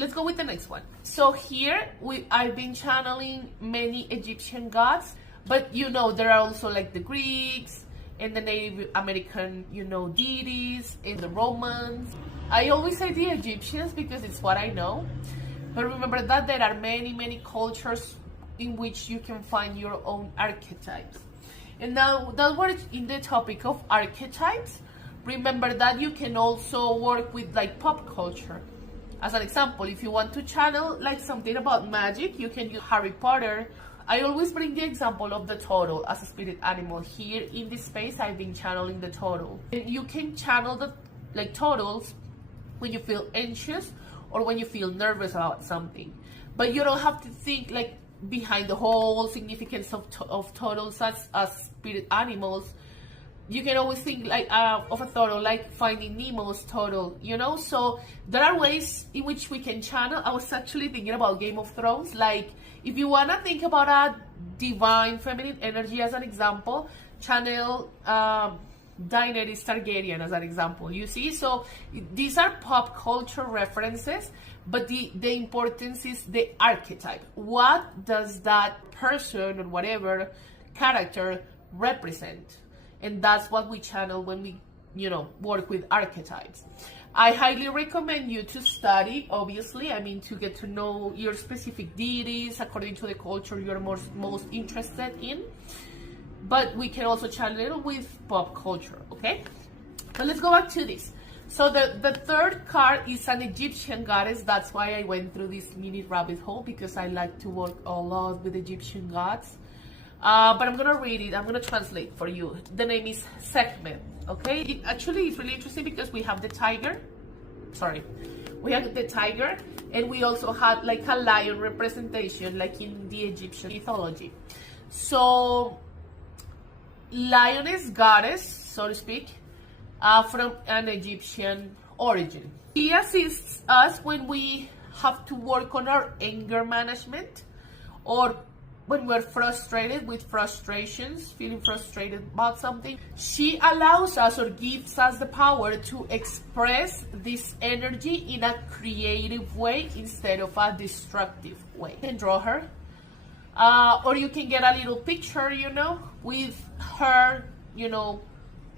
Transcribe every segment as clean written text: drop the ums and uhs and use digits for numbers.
Let's go with the next one. So here I've been channeling many Egyptian gods, but there are also like the Greeks and the Native American, deities, and the Romans. I always say the Egyptians because it's what I know. But remember that there are many cultures in which you can find your own archetypes. And now that we're in the topic of archetypes, remember that you can also work with like pop culture. As an example, if you want to channel like something about magic, you can use Harry Potter. I always bring the example of the turtle as a spirit animal. Here in this space, I've been channeling the turtle. And you can channel the turtles when you feel anxious or when you feel nervous about something. But you don't have to think like behind the whole significance of turtles as spirit animals. You can always think like of a turtle, like Finding Nemo's turtle, So there are ways in which we can channel. I was actually thinking about Game of Thrones. Like, if you want to think about a divine feminine energy as an example, channel Daenerys Targaryen as an example, you see? So these are pop culture references, but the importance is the archetype. What does that person or whatever character represent? And that's what we channel when we, work with archetypes. I highly recommend you to study, obviously, to get to know your specific deities according to the culture you're most interested in. But we can also channel it with pop culture, okay? But let's go back to this. So the third card is an Egyptian goddess. That's why I went through this mini rabbit hole, because I like to work a lot with Egyptian gods. But I'm gonna read it. I'm gonna translate for you. The name is Sekhmet. Okay. It actually is really interesting because we have the tiger. We have the tiger, and we also have like a lion representation, like in the Egyptian mythology. So, lioness goddess, so to speak, from an Egyptian origin. She assists us when we have to work on our anger management, or when we're frustrated with frustrations, feeling frustrated about something. She allows us or gives us the power to express this energy in a creative way instead of a destructive way. You can draw her, or you can get a little picture, with her,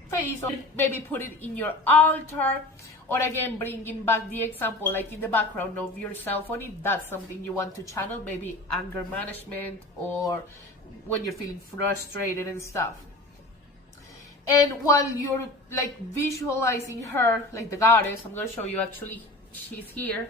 face, or maybe put it in your altar, or again bringing back the example like in the background of your cell phone, if that's something you want to channel, maybe anger management or when you're feeling frustrated and stuff. And while you're like visualizing her, like the goddess, I'm going to show you, actually she's here.